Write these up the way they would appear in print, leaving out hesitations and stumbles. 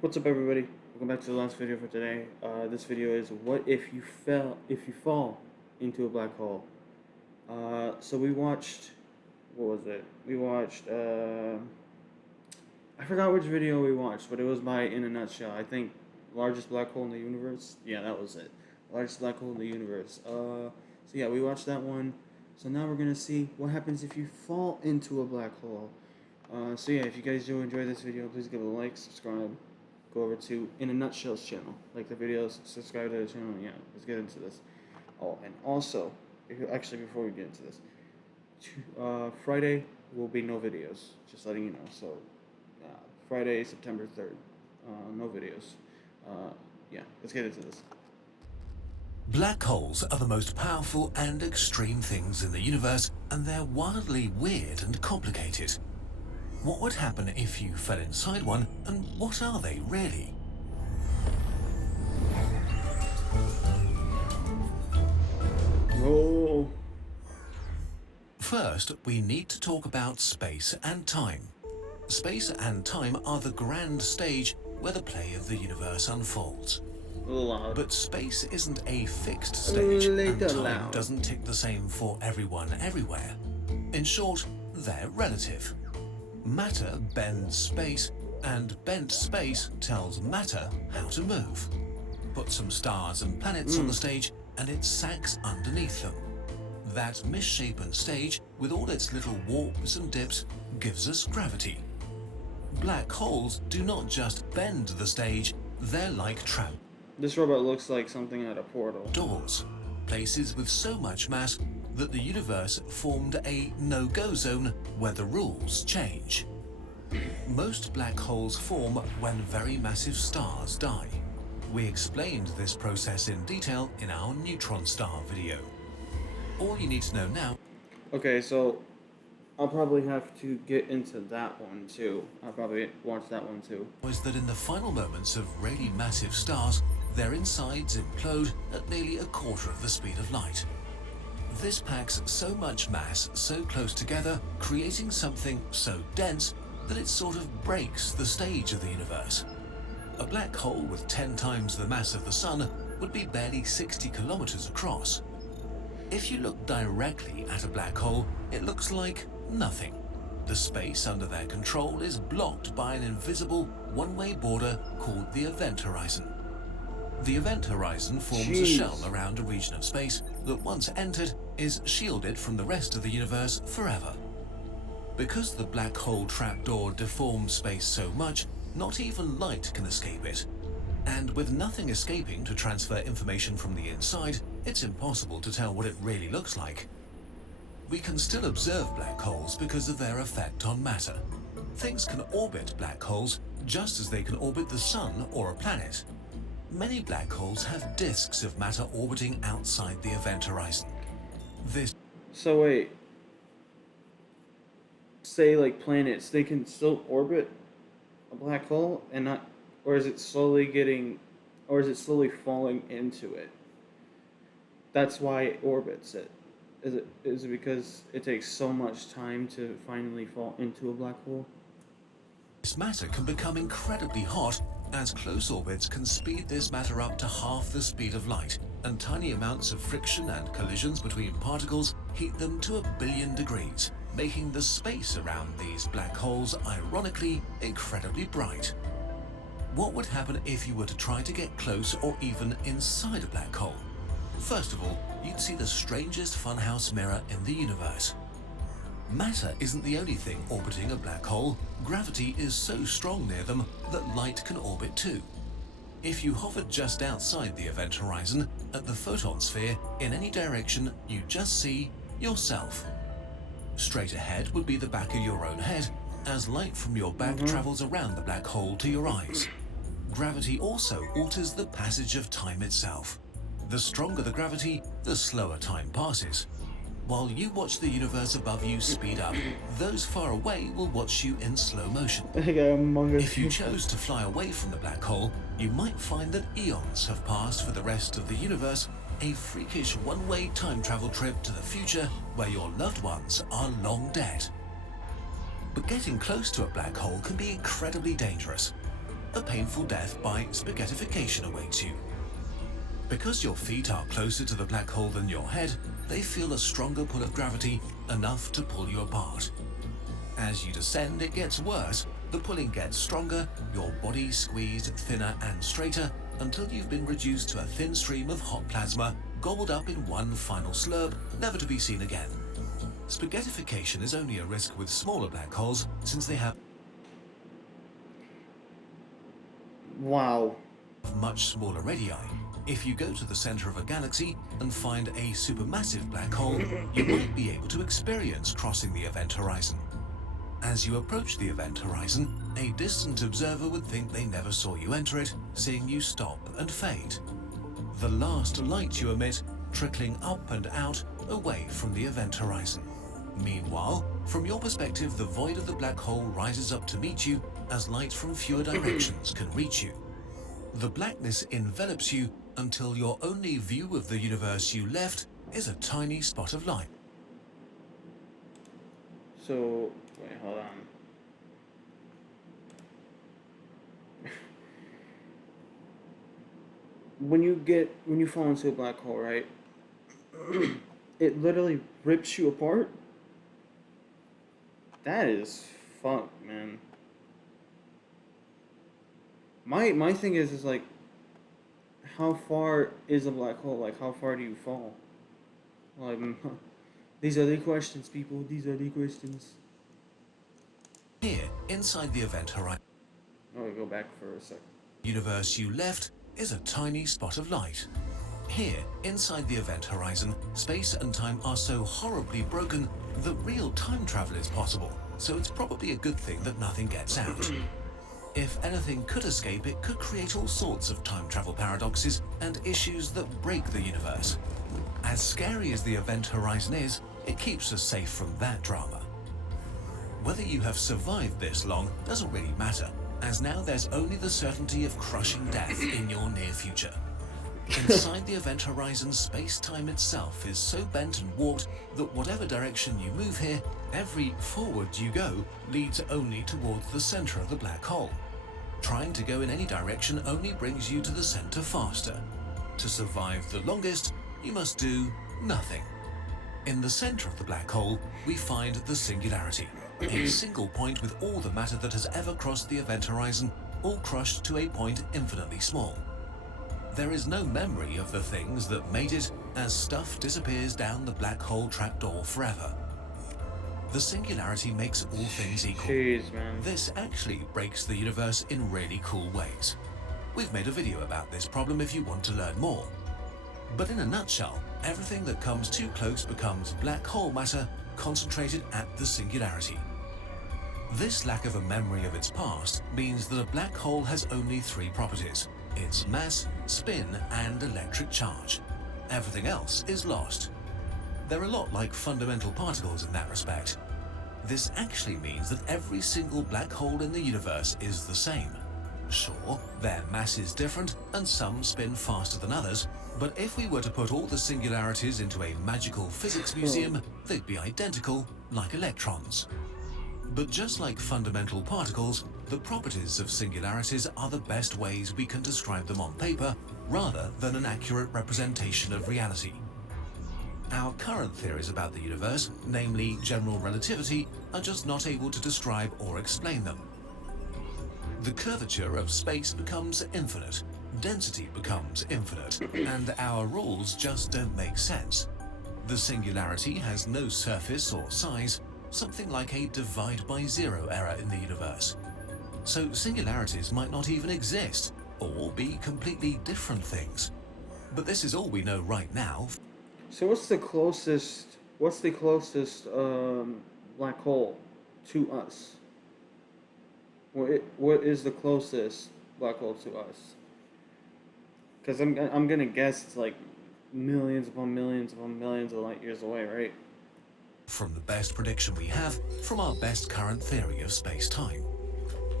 What's up, everybody? Welcome back to the last video for today. This video is what if you fall into a black hole. So we watched, what was it? We watched, I forgot which video we watched, but it was by In a Nutshell. I think largest black hole in the universe. Yeah, that was it. Largest black hole in the universe. So yeah, we watched that one. So now we're gonna see what happens if you fall into a black hole. So yeah, if you guys do enjoy this video, please give it a like, subscribe. Go over to In a Nutshell's channel, like the videos, subscribe to the channel. Yeah, let's get into this. Oh, and also, before we get into this, Friday will be no videos. Just letting you know. So, Friday, September 3rd, no videos. Yeah, let's get into this. Black holes are the most powerful and extreme things in the universe, and they're wildly weird and complicated. What would happen if you fell inside one, and what are they really? Oh. First, we need to talk about space and time. Space and time are the grand stage where the play of the universe unfolds. Loud. But space isn't a fixed stage, and time Loud. doesn't tick the same for everyone everywhere. In short, they're relative. Matter bends space, and bent space tells matter how to move. Put some stars and planets on the stage, and it sacks underneath them. That misshapen stage, with all its little warps and dips, gives us gravity. Black holes do not just bend the stage, they're like trap This robot looks like something out of Portal. doors, places with so much mass that the universe formed a no-go zone where the rules change. Most black holes form when very massive stars die. We explained this process in detail in our neutron star video. All you need to know now. Okay, so I'll probably have to get into that one too. I'll probably watch that one too. Was that in the final moments of really massive stars, their insides implode at nearly a quarter of the speed of light. This packs so much mass so close together, creating something so dense that it sort of breaks the stage of the universe. A black hole with 10 times the mass of the Sun would be barely 60 kilometers across. If you look directly at a black hole, it looks like nothing. The space under their control is blocked by an invisible one-way border called the event horizon. The event horizon forms a shell around a region of space that, once entered, is shielded from the rest of the universe forever. Because the black hole trapdoor deforms space so much, not even light can escape it. And with nothing escaping to transfer information from the inside, it's impossible to tell what it really looks like. We can still observe black holes because of their effect on matter. Things can orbit black holes just as they can orbit the Sun or a planet. Many black holes have disks of matter orbiting outside the event horizon. So wait, say like planets, they can still orbit a black hole and not, or is it slowly falling into it? That's why it orbits it. Is it because it takes so much time to finally fall into a black hole? This matter can become incredibly hot as close orbits can speed this matter up to half the speed of light, and tiny amounts of friction and collisions between particles heat them to 1 billion degrees, making the space around these black holes ironically incredibly bright. What would happen if you were to try to get close or even inside a black hole? First of all, you'd see the strangest funhouse mirror in the universe. Matter isn't the only thing orbiting a black hole. Gravity is so strong near them that light can orbit too. If you hovered just outside the event horizon, at the photon sphere, in any direction, you just see yourself. Straight ahead would be the back of your own head, as light from your back travels around the black hole to your eyes. Gravity also alters the passage of time itself. The stronger the gravity, the slower time passes. While you watch the universe above you speed up, those far away will watch you in slow motion. If you chose to fly away from the black hole, you might find that eons have passed for the rest of the universe, a freakish one-way time travel trip to the future where your loved ones are long dead. But getting close to a black hole can be incredibly dangerous. A painful death by spaghettification awaits you. Because your feet are closer to the black hole than your head, they feel a stronger pull of gravity, enough to pull you apart. As you descend, it gets worse. The pulling gets stronger, your body squeezed thinner and straighter, until you've been reduced to a thin stream of hot plasma, gobbled up in one final slurp, never to be seen again. Spaghettification is only a risk with smaller black holes, since they have Wow. much smaller radii. If you go to the center of a galaxy and find a supermassive black hole, you won't be able to experience crossing the event horizon. As you approach the event horizon, a distant observer would think they never saw you enter it, seeing you stop and fade. The last light you emit trickling up and out away from the event horizon. Meanwhile, from your perspective, the void of the black hole rises up to meet you as light from fewer directions can reach you. The blackness envelops you until your only view of the universe you left is a tiny spot of light. So, wait, hold on. When you fall into a black hole, right? It literally rips you apart. That is fucked, man. My thing is like, how far is a black hole? Like, how far do you fall? Like, these are the questions, people. These are the questions. Here, inside the event horizon, Go back for a sec. universe you left is a tiny spot of light. Here, inside the event horizon, space and time are so horribly broken that real time travel is possible, so it's probably a good thing that nothing gets out. If anything could escape, it could create all sorts of time travel paradoxes and issues that break the universe. As scary as the event horizon is, it keeps us safe from that drama. Whether you have survived this long doesn't really matter, as now there's only the certainty of crushing death in your near future. Inside the event horizon, space-time itself is so bent and warped that whatever direction you move here, every forward you go leads only towards the center of the black hole. Trying to go in any direction only brings you to the center faster. To survive the longest, you must do nothing. In the center of the black hole, we find the singularity, a single point with all the matter that has ever crossed the event horizon, all crushed to a point infinitely small. There is no memory of the things that made it, as stuff disappears down the black hole trapdoor forever. The singularity makes all things equal. Jeez, man. This actually breaks the universe in really cool ways. We've made a video about this problem if you want to learn more. But in a nutshell, everything that comes too close becomes black hole matter concentrated at the singularity. This lack of a memory of its past means that a black hole has only three properties: its mass, spin, and electric charge. Everything else is lost. They're a lot like fundamental particles in that respect. This actually means that every single black hole in the universe is the same. Sure, their mass is different and some spin faster than others, but if we were to put all the singularities into a magical physics museum, they'd be identical, like electrons. But just like fundamental particles, the properties of singularities are the best ways we can describe them on paper, rather than an accurate representation of reality. Our current theories about the universe, namely general relativity, are just not able to describe or explain them. The curvature of space becomes infinite, density becomes infinite, and our rules just don't make sense. The singularity has no surface or size, something like a divide by zero error in the universe. So singularities might not even exist, or be completely different things. But this is all we know right now. So what's the closest black hole to us? What is the closest black hole to us? Because I'm gonna guess it's like millions upon millions upon millions of light years away, right? From the best prediction we have from our best current theory of space-time.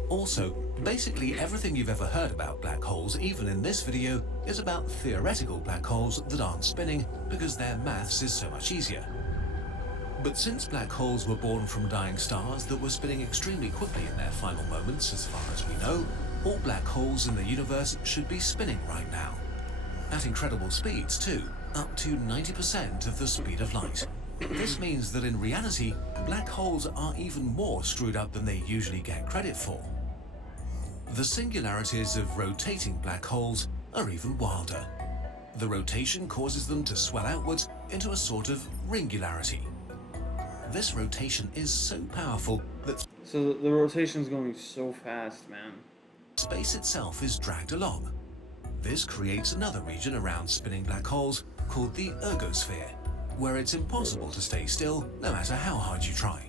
Also, basically everything you've ever heard about black holes, even in this video, is about theoretical black holes that aren't spinning because their maths is so much easier. But since black holes were born from dying stars that were spinning extremely quickly in their final moments, as far as we know, All black holes in the universe should be spinning right now. At incredible speeds too, up to 90% of the speed of light. This means that in reality, black holes are even more screwed up than they usually get credit for. The singularities of rotating black holes are even wilder. The rotation causes them to swell outwards into a sort of ringularity. This rotation is so powerful that So the rotation's going so fast, man. space itself is dragged along. This creates another region around spinning black holes called the ergosphere, where it's impossible to stay still no matter how hard you try.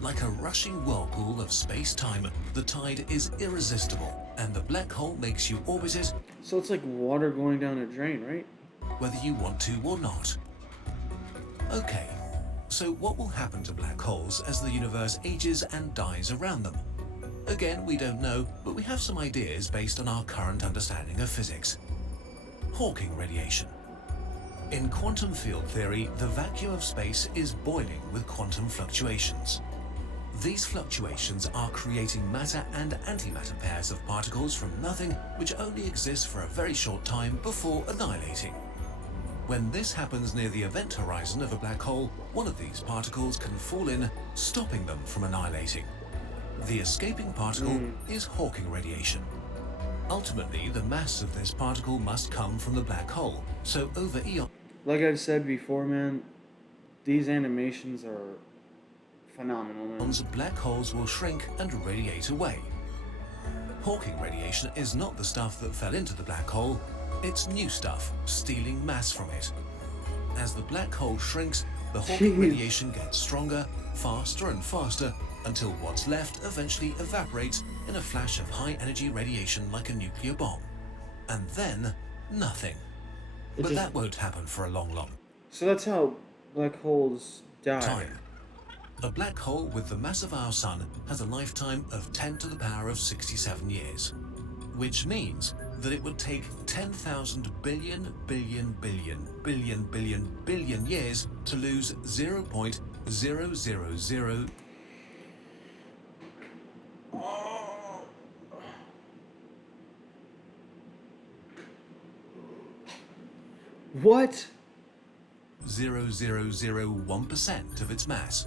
Like a rushing whirlpool of space-time, the tide is irresistible, and the black hole makes you orbit it So it's like water going down a drain, right? whether you want to or not. Okay, so what will happen to black holes as the universe ages and dies around them? Again, we don't know, but we have some ideas based on our current understanding of physics. Hawking radiation. In quantum field theory, the vacuum of space is boiling with quantum fluctuations. These fluctuations are creating matter and antimatter pairs of particles from nothing, which only exist for a very short time before annihilating. When this happens near the event horizon of a black hole, one of these particles can fall in, stopping them from annihilating. The escaping particle is Hawking radiation. Ultimately, the mass of this particle must come from the black hole, so over eons, Like I've said before, man, these animations are phenomenal, man. black holes will shrink and radiate away. Hawking radiation is not the stuff that fell into the black hole, it's new stuff, stealing mass from it. As the black hole shrinks, the Hawking Jeez. radiation gets stronger, faster and faster, until what's left eventually evaporates in a flash of high-energy radiation like a nuclear bomb. And then, nothing. It But just- that won't happen for a long So that's how black holes die. time. A black hole with the mass of our sun has a lifetime of 10 to the power of 67 years, which means that it would take 10,000 billion years to lose 0.000. What? 0.0001% of its mass.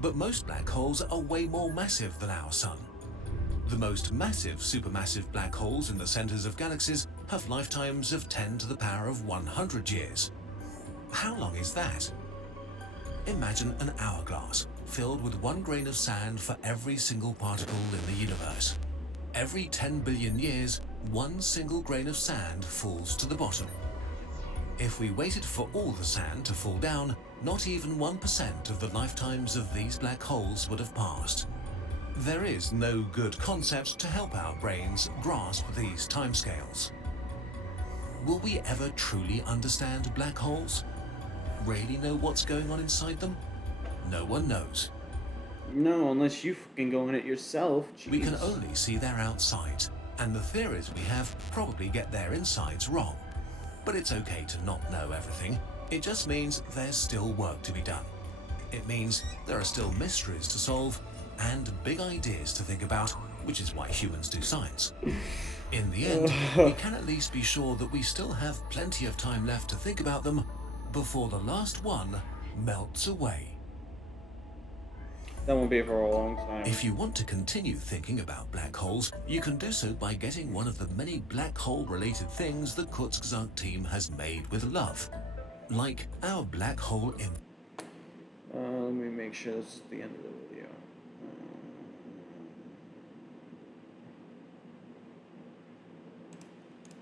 But most black holes are way more massive than our sun. The most massive supermassive black holes in the centers of galaxies have lifetimes of 10 to the power of 100 years. How long is that? Imagine an hourglass filled with 1 grain of sand for every single particle in the universe. Every 10 billion years, 1 single grain of sand falls to the bottom. If we waited for all the sand to fall down, not even 1% of the lifetimes of these black holes would have passed. There is no good concept to help our brains grasp these timescales. Will we ever truly understand black holes? Really know what's going on inside them? No one knows. No, unless you fucking go in it yourself. We can Jeez. only see their outsides, and the theories we have probably get their insides wrong. But it's okay to not know everything. It just means there's still work to be done. It means there are still mysteries to solve and big ideas to think about, which is why humans do science. In the end, we can at least be sure that we still have plenty of time left to think about them before the last one melts away. That won't be for a long time. If you want to continue thinking about black holes, you can do so by getting one of the many black hole related things the Kurzgesagt team has made with love. Like our black hole Let me make sure this is the end of the video.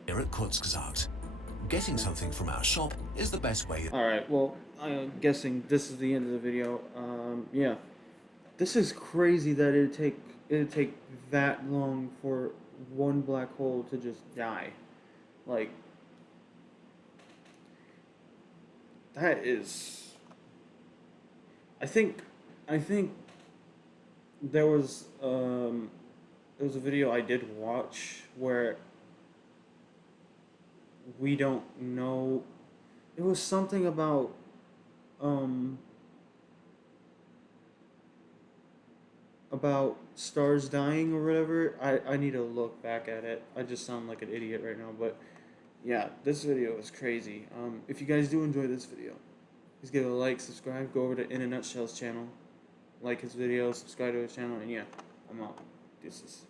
here at Kurzgesagt. Getting something from our shop is the best way. Alright, well, I'm guessing this is the end of the video. Yeah. This is crazy that it'd take that long for one black hole to just die. Like, that is... I think there was a video I did watch where we don't know. It was something about stars dying or whatever. I need to look back at it. I just sound like an idiot right now, but yeah, this video is crazy. If you guys do enjoy this video, please give it a like, subscribe, go over to In a Nutshell's channel, like his video, subscribe to his channel, and yeah, I'm out. Deuces.